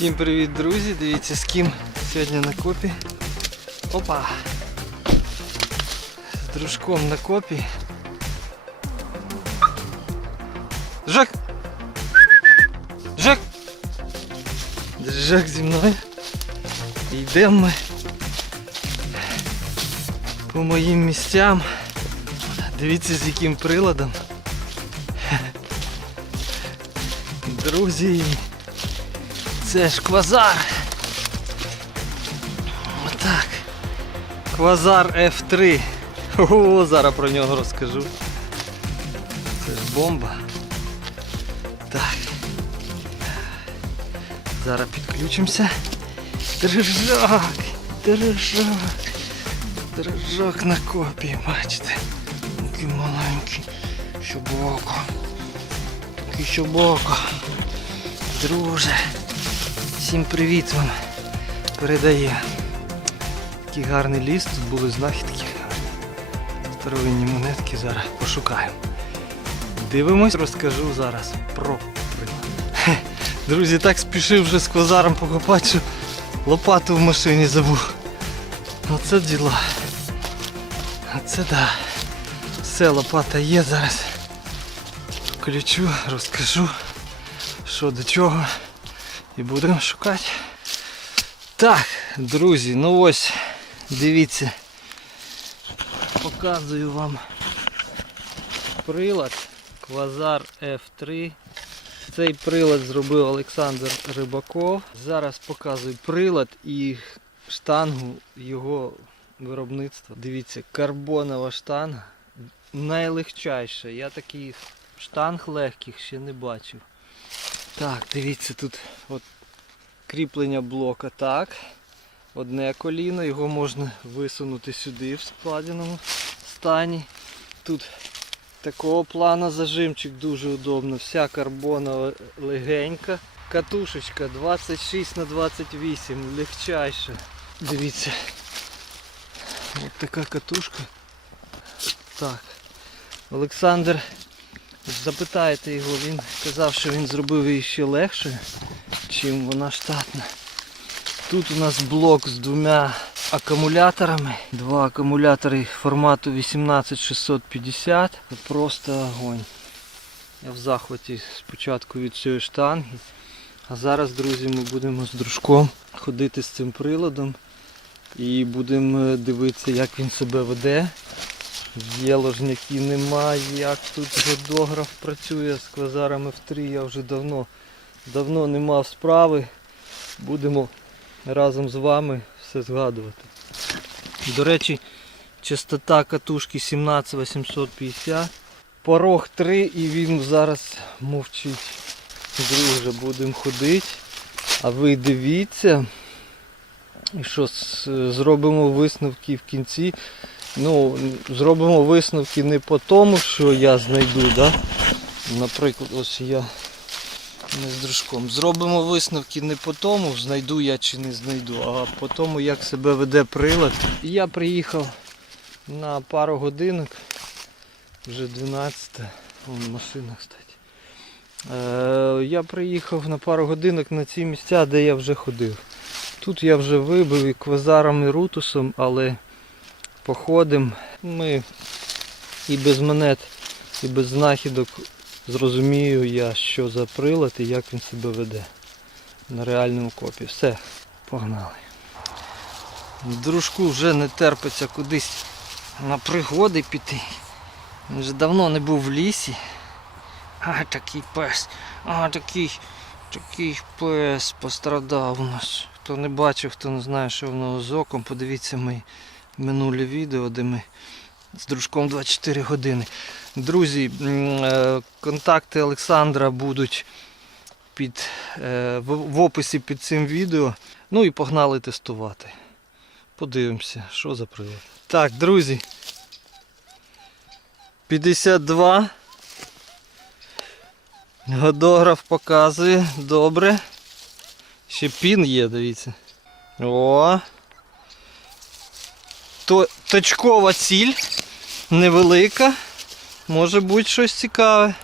Всім привіт, друзі! Дивіться з ким сьогодні на копі. Опа! З дружком на копі. Жак! Жак! Жак зі мною. Йдемо ми по моїм місцям. Дивіться з яким приладом. Друзі, це ж квазар. Отак. Квазар F3. О, зараз про нього розкажу. Це ж бомба. Так. Зараз підключимося. Дрижак! Дрижак! Дрижак на копії, бачите. Такий маленький. Щобоко. Такий щобоко. Друже. Всім привіт вам. Передає. Такий гарний ліс, тут були знахідки. Старовинні монетки зараз пошукаємо. Дивимось, розкажу зараз про прилад. Друзі, так спішив вже з квазаром покопати, що лопату в машині забув. Оце діла. Оце да. Все, лопата є зараз. Включу, розкажу, що до чого. І будемо шукати. Так, друзі, ну ось, дивіться. Показую вам прилад Квазар F3. Цей прилад зробив Олександр Рибаков. Зараз показую прилад і штангу його виробництва. Дивіться, карбонова штанга. Найлегчайша. Я таких штанг легких ще не бачив. Так, дивіться, тут от кріплення блока так. Одне коліно, його можна висунути сюди в складеному стані. Тут такого плану зажимчик дуже удобно. Вся карбонова легенька. Катушечка 26 на 28 легчайша. Дивіться. Ось така катушка. Так. Олександр, запитайте його, він казав, що він зробив її ще легше, чим вона штатна. Тут у нас блок з двома акумуляторами. Два акумулятори формату 18650. Просто огонь. Я в захваті спочатку від цієї штанги. А зараз, друзі, ми будемо з дружком ходити з цим приладом і будемо дивитися, як він себе веде. Є ложняків немає, як тут годограф працює з квазарами в 3 я вже давно, давно не мав справи. Будемо разом з вами все згадувати. До речі, частота катушки 17850. Порог 3 і він зараз мовчить. Друже, будемо ходити. А ви дивіться. Що зробимо висновки в кінці. Ну, зробимо висновки не по тому, що я знайду, да? Наприклад, ось я не з дружком. Зробимо висновки не по тому, знайду я чи не знайду, а по тому, як себе веде прилад. Я приїхав на пару годинок, вже 12, вон машина, кстати. Е, я приїхав на пару годинок на ці місця, де я вже ходив. Тут я вже вибив і квазаром, і рутусом, але походимо. Ми і без монет, і без знахідок зрозумію я, що за прилад і як він себе веде на реальному копі. Все, погнали. Дружку вже не терпиться кудись на пригоди піти. Він вже давно не був в лісі. А, такий пес. А, такий, такий пес пострадав у нас. Хто не бачив, хто не знає, що в нього з оком, подивіться мої минулі відео, де ми з дружком 24 години. Друзі, е, контакти Олександра будуть під, е, в, описі під цим відео. Ну і погнали тестувати. Подивимося, що за прилад. Так, друзі. 52. Годограф показує. Добре. Ще пін є, дивіться. О. То, точкова ціль. Невелика. Може бути щось цікаве.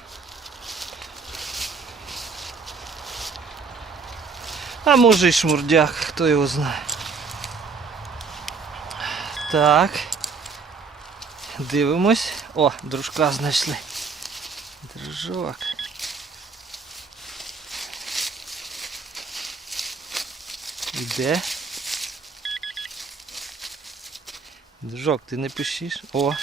А може й шмурдяк, хто його знає. Так. Дивимось. О, дружка знайшли. Дружок. Іде. Дружок, ти не пишеш? О.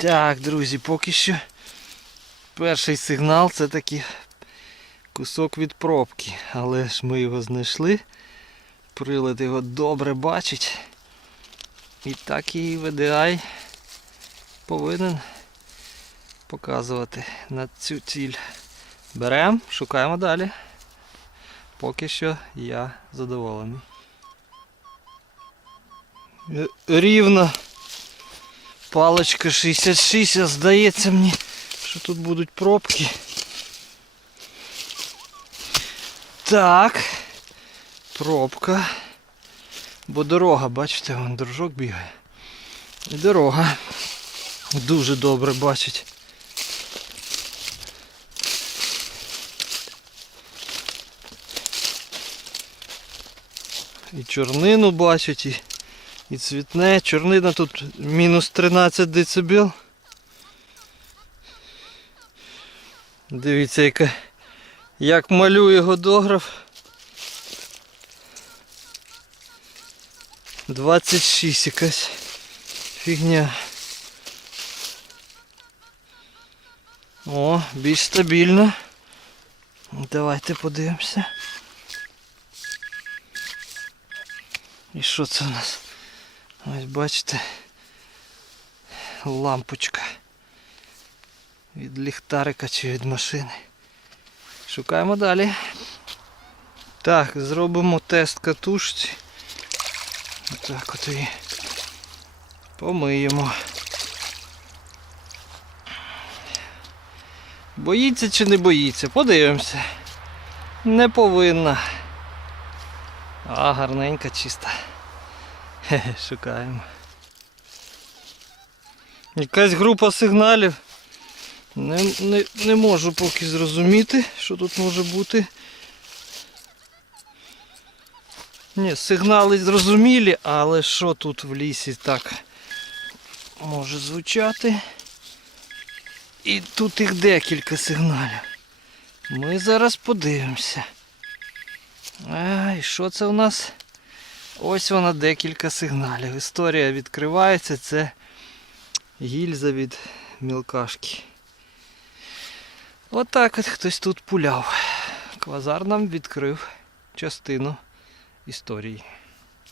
Так, друзі, поки що перший сигнал це такий кусок від пробки. Але ж ми його знайшли. Прилад його добре бачить. І так і VDI повинен показувати на цю ціль. Беремо, шукаємо далі. Поки що я задоволений. Е, Рівно. Паличка 66, а здається мені, що тут будуть пробки. Так. Пробка. Бо дорога, бачите, вон дружок бігає. І дорога. Дуже добре бачить. І чорнину бачить, і, і цвітне. Чорнина тут мінус 13 децибел. Дивіться, яка, як малює годограф. 26 якась фігня. О, більш стабільно. Давайте подивимося. І що це у нас? Ось бачите. Лампочка. Від ліхтарика чи від машини. Шукаємо далі. Так, зробимо тест катушці. Так от її помиємо. Боїться чи не боїться? Подивимося. Не повинна. А, гарненька, чиста. Хе-хе, шукаємо. Якась група сигналів. Не, не, не можу поки зрозуміти, що тут може бути. Ні, сигнали зрозумілі, але що тут в лісі так може звучати? І тут їх декілька сигналів. Ми зараз подивимося. Ай, що це у нас? Ось вона декілька сигналів. Історія відкривається, це гільза від мілкашки. Отак от хтось тут пуляв. Квазар нам відкрив частину історії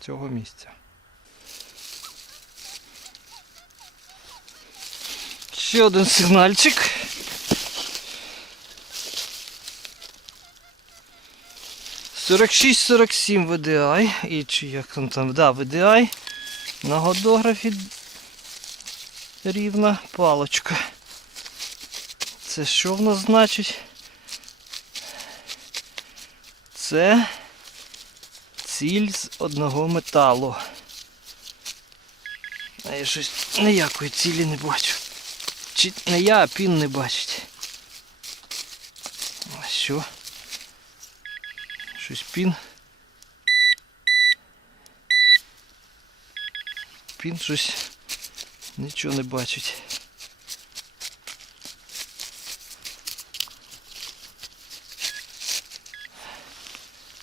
цього місця. Ще один сигнальчик. Сорок шість сорок сім VDI. І чи як там там? Да, VDI. На годографі рівна палочка. Це що в нас значить? Це ціль з одного металу. А я щось ніякої цілі не бачу. Чи не я, а пін не бачить. А що? Щось пін. Пін щось нічого не бачить.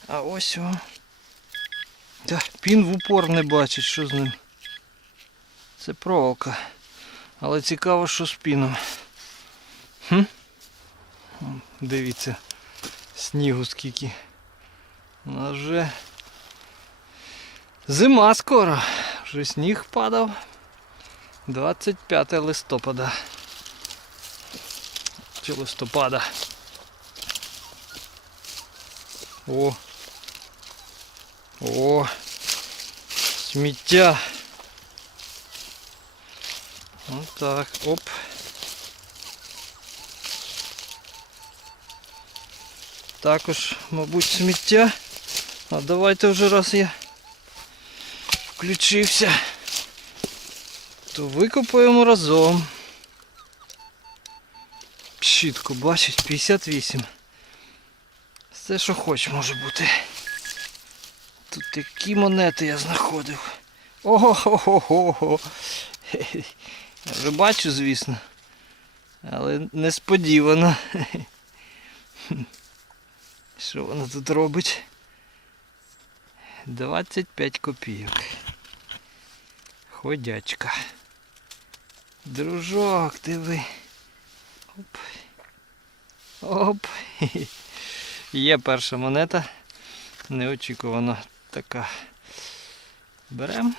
А ось о. Та, пін в упор не бачить, що з ним. Це проволока. Але цікаво, що з піном. Хм? Дивіться, снігу скільки. У нас вже зима скоро. Вже сніг падав. 25 листопада. Чи листопада. О. О. Сміття. Отак, оп. Також, мабуть, сміття. А давайте вже раз я включився, то викопаємо разом. Щітку, бачить, 58. Все, що хоч може бути. Тут такі монети я знаходив. Ого-го-го-го. Я вже бачу, звісно. Але несподівано. Що вона тут робить? 25 копійок. Ходячка. Дружок, диви. Оп. Оп. Є перша монета. Неочікувано така. Берем.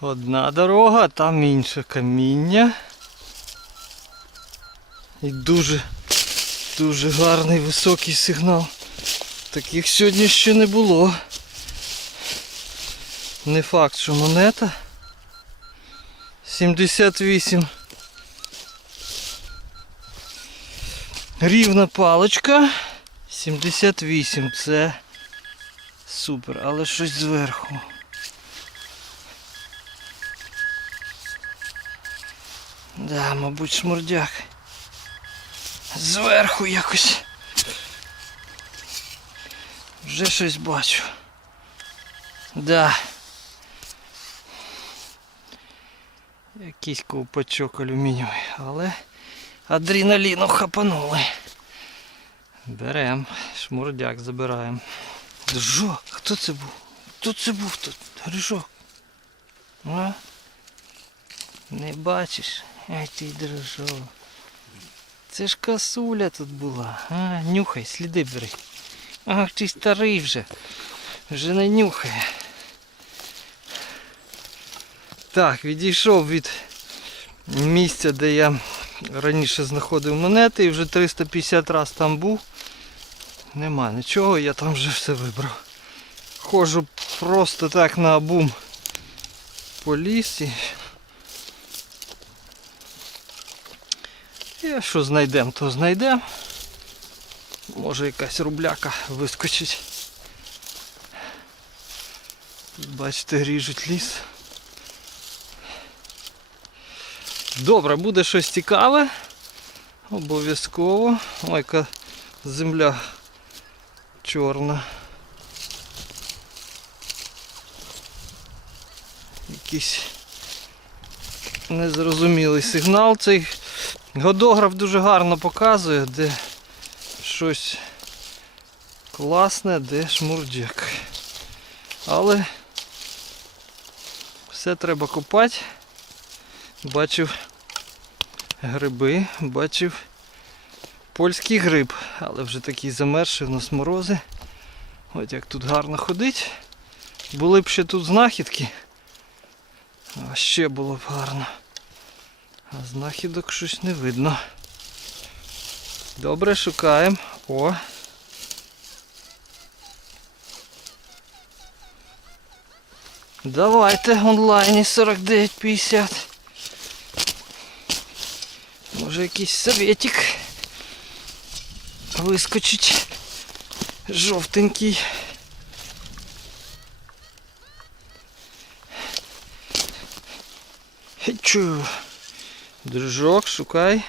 Одна дорога, там інше каміння. І дуже, дуже гарний високий сигнал. Таких сьогодні ще не було. Не факт, що монета. 78. Рівна паличка. 78. Це супер, але щось зверху. Да, мабуть, шмурдяк. Зверху якось. Вже щось бачу. Да. Якийсь ковпачок алюмінієвий, але адреналіну хапанули. Берем, шмурдяк забираємо. Жо, хто це був? Хто це був тут? Грижок. А? Не бачиш? Ай ти дружок. Це ж косуля тут була. А, нюхай, сліди бери. Ах, ти старий вже. Вже не нюхає. Так, відійшов від місця, де я раніше знаходив монети і вже 350 раз там був. Нема нічого, я там вже все вибрав. Ходжу просто так на обум по лісі. І що знайдемо, то знайдемо. Може якась рубляка вискочить. Бачите, ріжуть ліс. Добре, буде щось цікаве. Обов'язково. Ой, яка земля чорна. Якийсь незрозумілий сигнал. Цей годограф дуже гарно показує, де щось класне, де шмурдяк. Але все треба копати. Бачив гриби, бачив польський гриб, але вже такий замерзший, у нас морози. От як тут гарно ходить. Були б ще тут знахідки. А ще було б гарно. А знахідок щось не видно. Добре, шукаємо. О. Давайте онлайні 49.50. Може якийсь советик вискочить жовтенький. Чу. Дружок, шукай.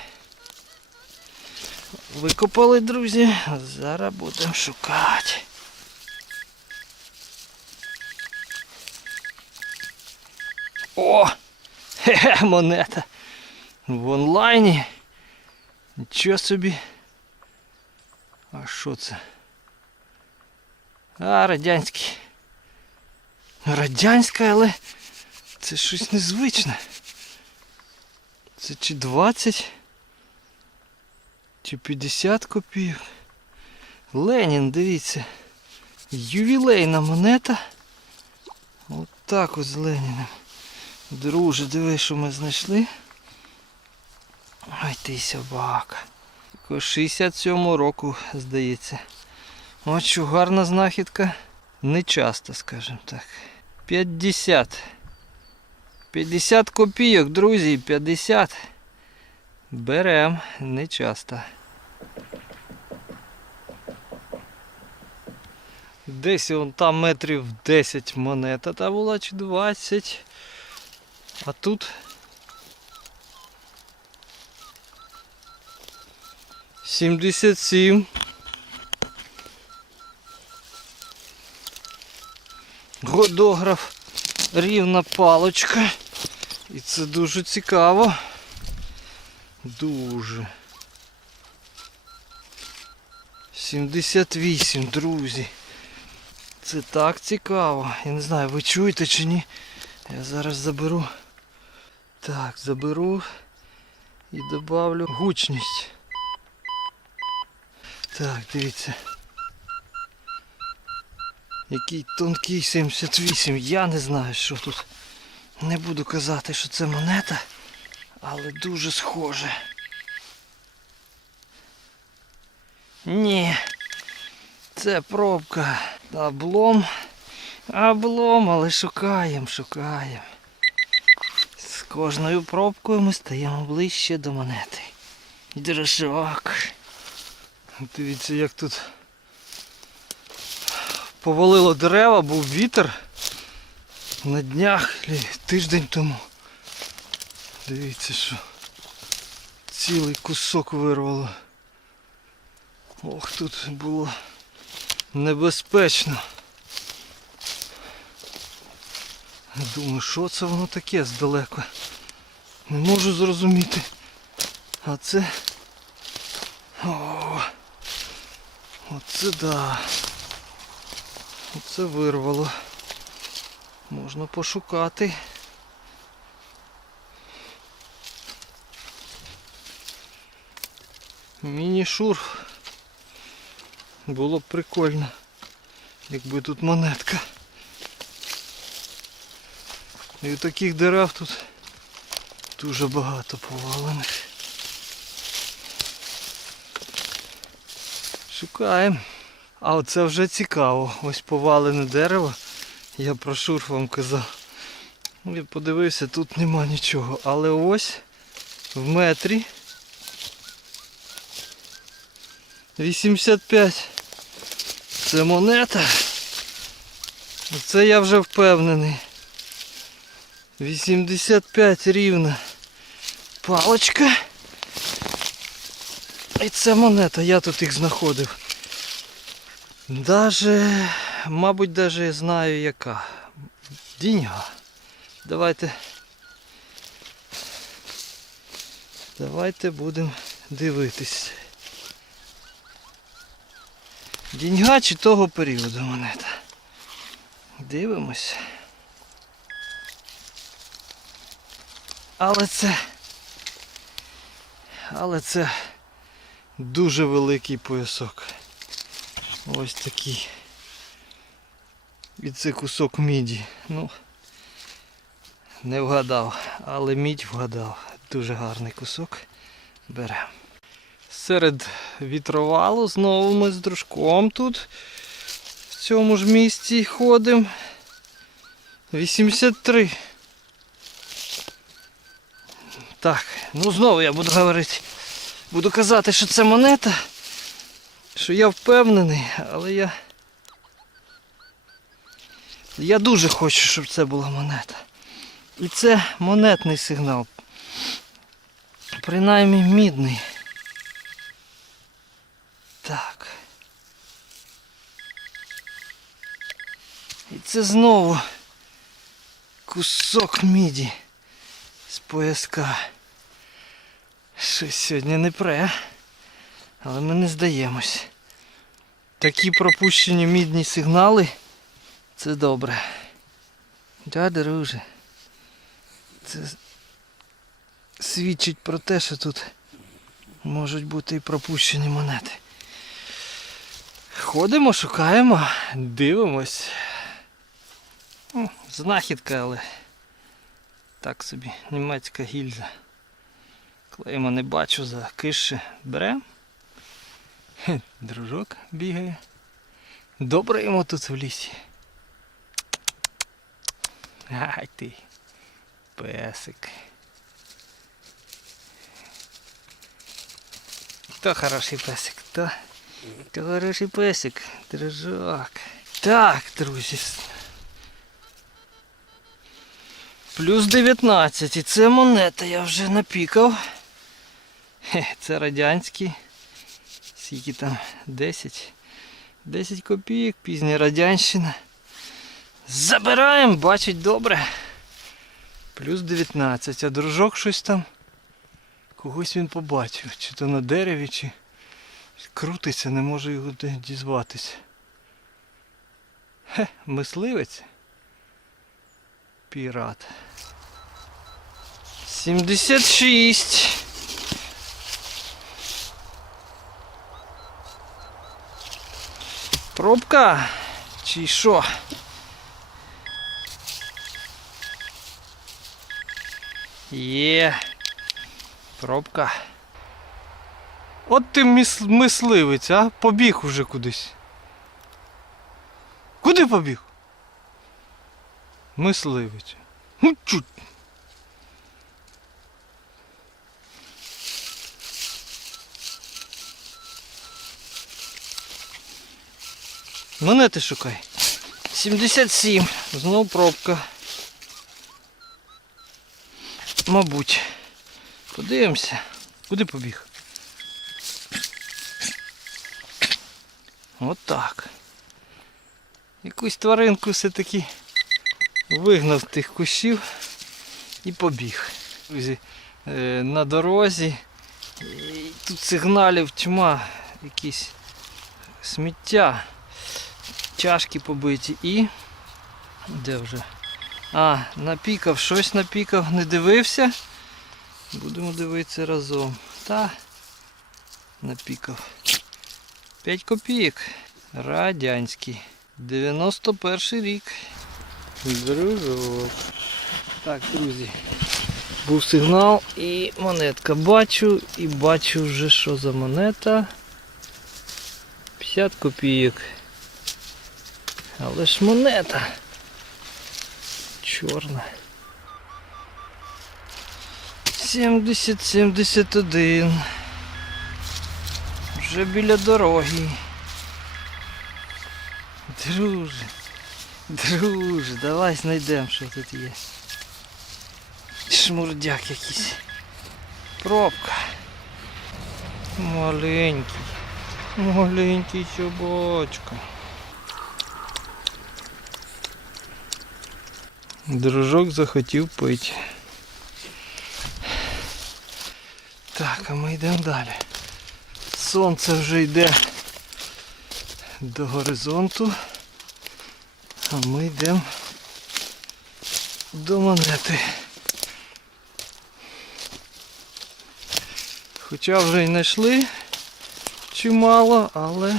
Викопали, друзі. Зараз будемо шукати. О! Хе-хе, монета. В онлайні. Нічого собі. А що це? А, радянський. Радянська, але це щось незвичне. Це чи 20, чи 50 копійок. Ленін, дивіться. Ювілейна монета. Отак От з Леніним. Друже, диви, що ми знайшли. Ай ти собака. Такого 67-го року, здається. От що гарна знахідка. Не часто, скажімо так. 50. 50 копійок, друзі, 50. Берем, не часто. Десь вон там метрів 10 монета та була чи 20. А тут 77. Годограф. Рівна палочка. І це дуже цікаво. Дуже. 78, друзі. Це так цікаво. Я не знаю, ви чуєте чи ні. Я зараз заберу. Так, заберу і добавлю гучність. Так, дивіться. Який тонкий 78. Я не знаю, що тут. Не буду казати, що це монета, але дуже схоже. Ні. Це пробка. Облом. Облом, але шукаємо, шукаємо. З кожною пробкою ми стаємо ближче до монети. Дружок. Дивіться, як тут повалило дерева, був вітер на днях тиждень тому. Дивіться, що цілий кусок вирвало. Ох, тут було небезпечно. Думаю, що це воно таке здалеку. Не можу зрозуміти. А це... О, оце да. Оце вирвало. Можна пошукати. Міні-шурф. Було б прикольно, якби тут монетка. І таких дерев тут дуже багато повалених. Шукаємо. А оце вже цікаво. Ось повалене дерево. Я про шурф вам казав. Ну, Я подивився, тут нема нічого. Але ось в метрі 85. Це монета. Це я вже впевнений. 85 рівна палочка. І це монета, я тут їх знаходив. Даже, мабуть, даже знаю яка. Діньга. Давайте. Давайте будемо дивитись. Діньга чи того періоду монета. Дивимось. Але це. Але це дуже великий поясок. Ось такий. І це кусок міді. Ну, не вгадав, але мідь вгадав. Дуже гарний кусок. Беремо. Серед вітровалу знову ми з дружком тут в цьому ж місці ходимо. 83. Так, ну знову я буду говорити. Буду казати, що це монета. Що я впевнений, але я. Я дуже хочу, щоб це була монета. І це монетний сигнал. Принаймні мідний. Так. І це знову кусок міді з пояска. Щось сьогодні не пре, але ми не здаємось. Такі пропущені мідні сигнали. Це добре. Да, друже. Це свідчить про те, що тут можуть бути і пропущені монети. Ходимо, шукаємо, дивимось. Знахідка, але так собі, німецька гільза. Клейма не бачу за киші. Берем. Хе, Дружок бігає. Добре йому тут в лісі. Ай ти. Песик. Хто хороший песик? Хто? Хто хороший песик? Дружок. Так, друзі. Плюс 19. І це монета я вже напікав. Це радянські. Скільки там? 10. 10 копійок, пізня радянщина. Забираємо, бачить добре. Плюс 19, а дружок щось там. Когось він побачив, чи то на дереві, чи крутиться, не може його дізватися. Хе, мисливець. Пірат. 76. Пробка? Чи що? Є. Пробка. От ти міс- мисливець, а? Побіг уже кудись. Куди побіг? Мисливець. Ну чуть. Монети шукай. 77. Знов пробка. Мабуть. Подивимося. Куди побіг? От так. Якусь тваринку все-таки вигнав тих кущів і побіг. Друзі, е, на дорозі. Тут сигналів тьма, якісь сміття, чашки побиті і. Де вже? А, напікав, щось напікав, не дивився. Будемо дивитися разом. Та напікав. 5 копійок. Радянський. 91 рік. Дружок. Так, друзі. Був сигнал і монетка. Бачу і бачу вже що за монета. 50 копійок. Але ж монета. Чорна. 70-71. Вже біля дороги. Друже. Друже, давай знайдемо, що тут є. Шмурдяк якийсь. Пробка. Маленький. Маленький собачка. Дружок захотів пити. Так, а ми йдемо далі. Сонце вже йде до горизонту. А ми йдемо до монети. Хоча вже й знайшли чимало, але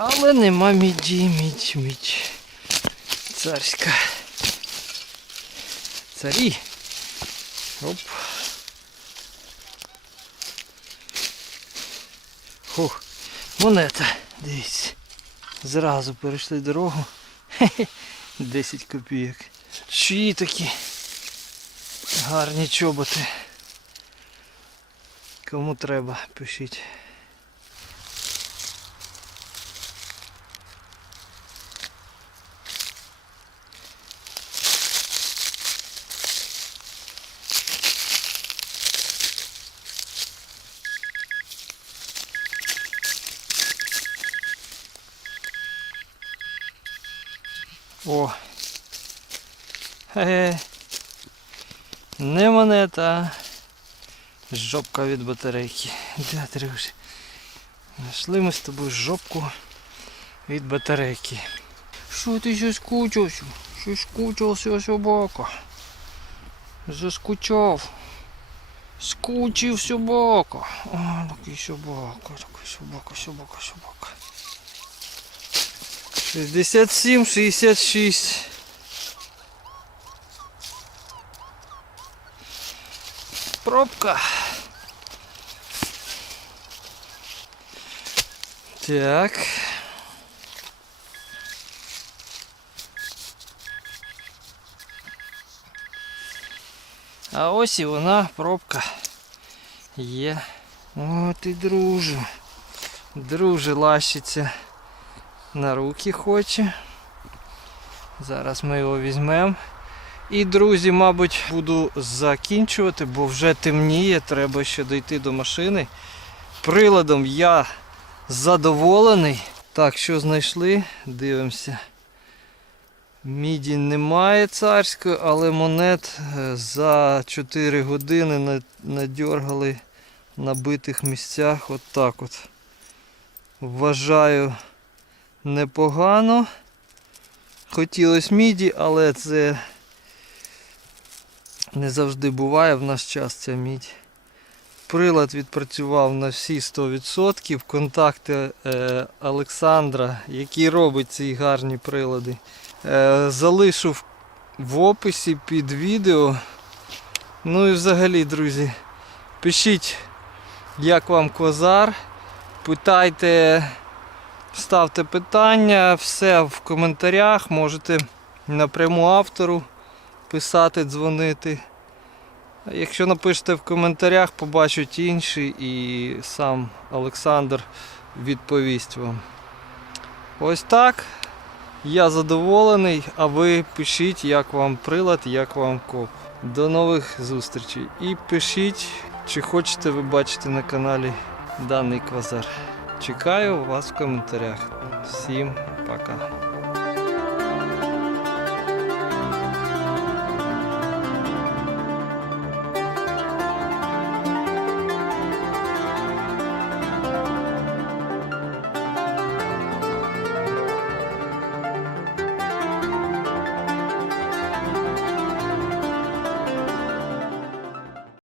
але нема міді, мідь, мідь. Царська. Царі. Оп. Хух, монета, дивіться. Зразу перейшли дорогу. Хе-хе, 10 копійок. Чиї такі гарні чоботи. Кому треба, пишіть. О. Хе-хе. Не монета. Жопка від батарейки. Де друже? Нашли ми з тобою жопку від батарейки. Що ти ще скучився? Що скучився собака? Заскучав. Скучив собака. О, такий собака, такий собака, собака, собака. 67, 66. Пробка. Так. А ось і вона, пробка. Є. О, ти друже. Друже лащиться на руки хоче. Зараз ми його візьмемо. І, друзі, мабуть, буду закінчувати, бо вже темніє, треба ще дійти до машини. Приладом я задоволений. Так, що знайшли? Дивимося. Міді немає царської, але монет е, за 4 години на- надьоргали на битих місцях. От от. Вважаю непогано. Хотілося міді, але це не завжди буває в наш час ця мідь. Прилад відпрацював на всі 100%. Контакти е, Олександра, який робить ці гарні прилади, е, залишу в, в описі під відео. Ну і взагалі, друзі, пишіть, як вам козар. Питайте, ставте питання, все в коментарях. Можете напряму автору писати, дзвонити. Якщо напишете в коментарях, побачать інші і сам Олександр відповість вам. Ось так. Я задоволений, а ви пишіть, як вам прилад, як вам коп. До нових зустрічей. І пишіть, чи хочете ви бачити на каналі даний квазар. Чекаю вас в коментарях. Всім пока.